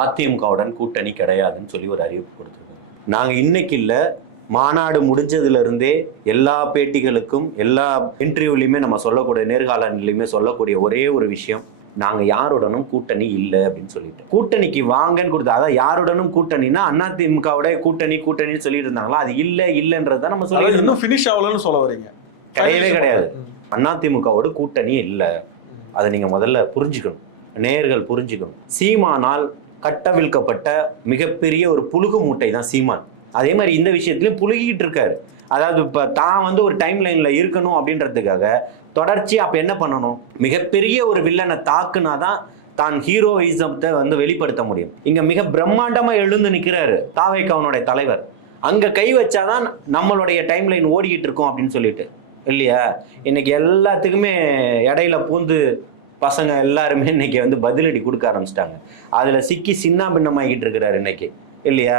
அதிமுகவுடன் கூட்டணி கிடையாதுன்னு சொல்லி ஒரு அறிவிப்பு கொடுத்துருக்கோம். நாங்கள் இன்னைக்கு இல்லை, மாநாடு முடிஞ்சதுல இருந்தே எல்லா பேட்டிகளுக்கும் எல்லா இன்டர்வியூலையுமே நம்ம சொல்லக்கூடிய நேர்காணலையுமே சொல்லக்கூடிய ஒரே ஒரு விஷயம், நாங்க யாருடனும் கூட்டணி இல்லை அப்படின்னு சொல்லிட்டு. கூட்டணிக்கு வாங்கன்னு கொடுத்தா, அதாவது யாருடனும் கூட்டணினா அதிமுகவோட கூட்டணின்னு சொல்லிட்டு இருந்தாங்களா, அது இல்லைன்றதான் நம்ம சொல்லி இன்னும் ஃபினிஷ் ஆகலன்னு சொல்ல வரீங்க. கிடையவே கிடையாது. அதிமுகவோட கூட்டணி இல்லை, அதை நீங்க முதல்ல புரிஞ்சுக்கணும், நேயர்கள் புரிஞ்சுக்கணும். சீமானால் கட்டவிழ்க்கப்பட்ட மிகப்பெரிய ஒரு புழுகு மூட்டை தான் சீமான். அதே மாதிரி இந்த விஷயத்துலயும் புழுகிட்டு இருக்காரு. அதாவது இப்ப தான் ஒரு டைம் லைன்ல இருக்கணும் அப்படின்றதுக்காக தொடர்ச்சி அப்ப என்ன பண்ணணும், மிகப்பெரிய ஒரு வில்லனை தாக்குனாதான் தான் ஹீரோயிசத்தை வெளிப்படுத்த முடியும். இங்க மிக பிரம்மாண்டமா எழுந்து நிக்கிறாரு தாவேக்காவுடைய தலைவர். அங்க கை வச்சாதான் நம்மளுடைய டைம் லைன் ஓடிக்கிட்டு இருக்கோம் அப்படின்னு சொல்லிட்டு இல்லையா. இன்னைக்கு எல்லாத்துக்குமே இடையில பூந்து பசங்க எல்லாருமே இன்னைக்கு பதிலடி கொடுக்க ஆரம்பிச்சிட்டாங்க. அதுல சிக்கி சின்ன பின்னமாகிட்டு இருக்கிறாரு இன்னைக்கு இல்லையா.